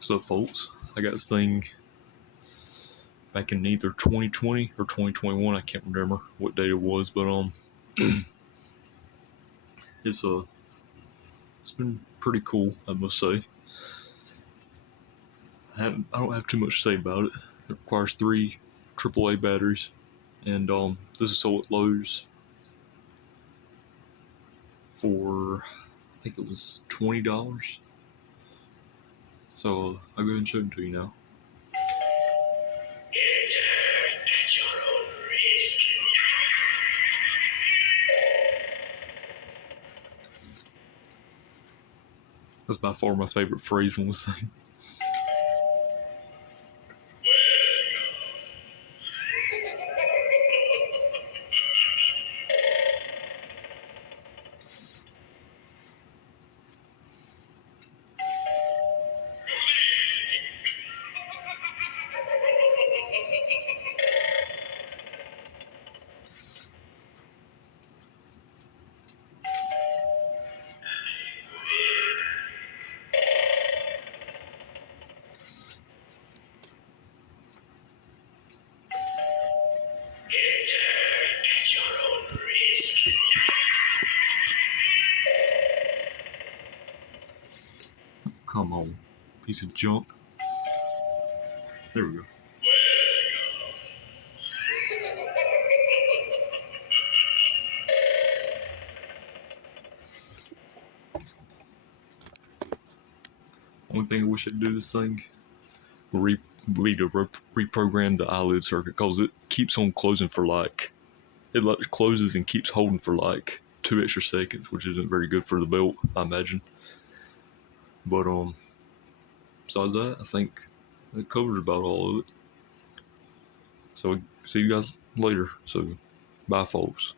So, folks, I got this thing back in either 2020 or 2021. I can't remember what date it was, but it's been pretty cool, I must say. I don't have too much to say about it. It requires 3 AAA batteries, and this is sold at Lowe's for, I think it was $20. So I'll go ahead and show them to you now. Enter at your own risk. That's by far my favorite phrase on this thing. Come on, piece of junk. There we go. Only thing I wish I'd do this thing would be to reprogram the eyelid circuit, because it keeps on closing for it closes and keeps holding for 2 extra seconds, which isn't very good for the belt, I imagine. But besides that, I think it covers about all of it. So see you guys later. So bye, folks.